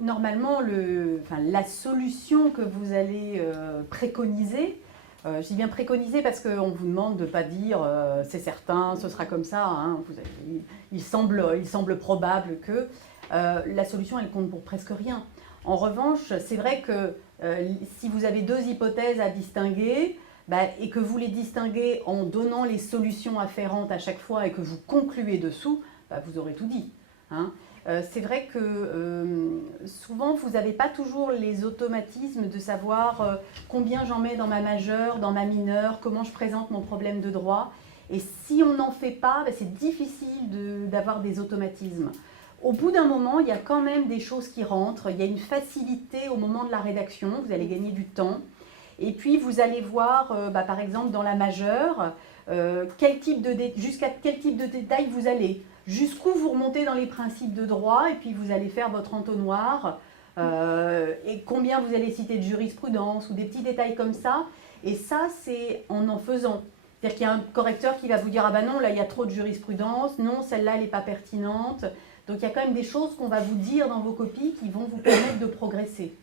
normalement, la solution que vous allez préconiser, je dis bien préconiser parce qu'on vous demande de ne pas dire c'est certain, ce sera comme ça, hein, il semble probable que la solution elle compte pour presque rien. En revanche, c'est vrai que si vous avez deux hypothèses à distinguer, et que vous les distinguez en donnant les solutions afférentes à chaque fois et que vous concluez dessous, vous aurez tout dit. Hein. C'est vrai que souvent, vous n'avez pas toujours les automatismes de savoir combien j'en mets dans ma majeure, dans ma mineure, comment je présente mon problème de droit. Et si on n'en fait pas, c'est difficile d'avoir des automatismes. Au bout d'un moment, il y a quand même des choses qui rentrent. Il y a une facilité au moment de la rédaction, vous allez gagner du temps. Et puis, vous allez voir, par exemple, dans la majeure, jusqu'à quel type de détail vous allez. Jusqu'où vous remontez dans les principes de droit, et puis vous allez faire votre entonnoir, et combien vous allez citer de jurisprudence, ou des petits détails comme ça. Et ça, c'est en faisant. C'est-à-dire qu'il y a un correcteur qui va vous dire « Ah ben non, là, il y a trop de jurisprudence. Non, celle-là, elle n'est pas pertinente. » Donc, il y a quand même des choses qu'on va vous dire dans vos copies qui vont vous permettre de progresser.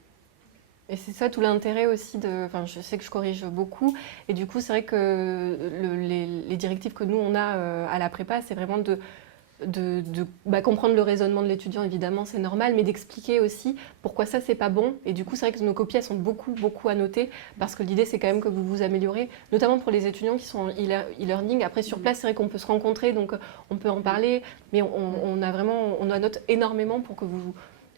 Et c'est ça tout l'intérêt aussi je sais que je corrige beaucoup, et du coup, c'est vrai que les directives que nous, on a à la prépa, c'est vraiment de comprendre le raisonnement de l'étudiant, évidemment, c'est normal, mais d'expliquer aussi pourquoi ça, c'est pas bon. Et du coup, c'est vrai que nos copies, elles sont beaucoup annoter, parce que l'idée, c'est quand même que vous vous améliorez, notamment pour les étudiants qui sont en e-learning. Après, sur place, c'est vrai qu'on peut se rencontrer, donc on peut en parler, mais on annote énormément pour que vous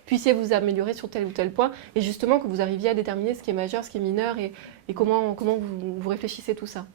puissiez vous améliorer sur tel ou tel point, et justement que vous arriviez à déterminer ce qui est majeur, ce qui est mineur, et comment vous réfléchissez tout ça.